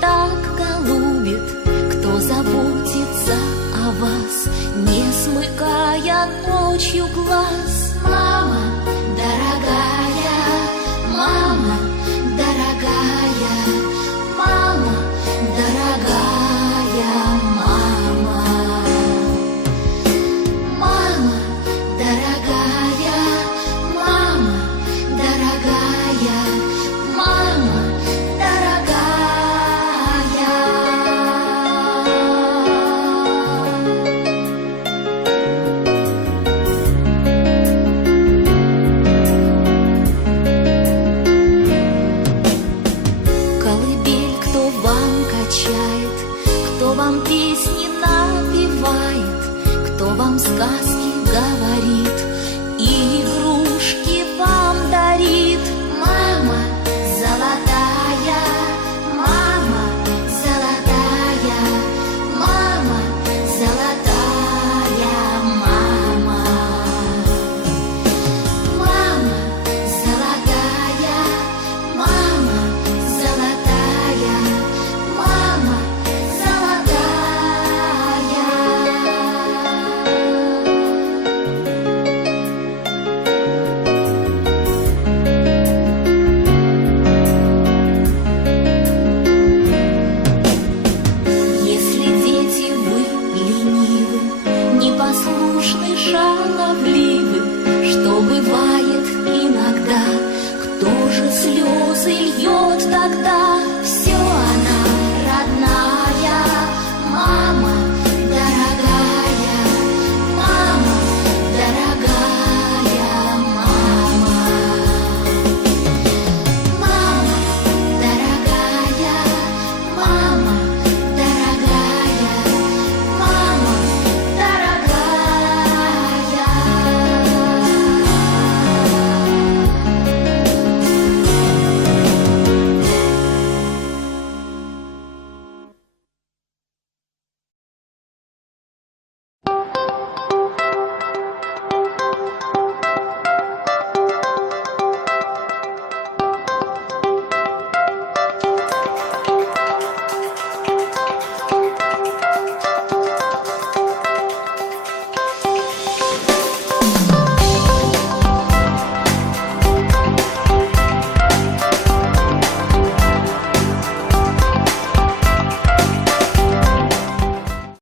так голубит, кто заботится о вас, не смыкая ночью глаз. Вам качает, кто вам песни напевает, кто вам сказки говорит и игрушки непослушны, шаловливы, что бывает иногда, кто же слезы льет тогда?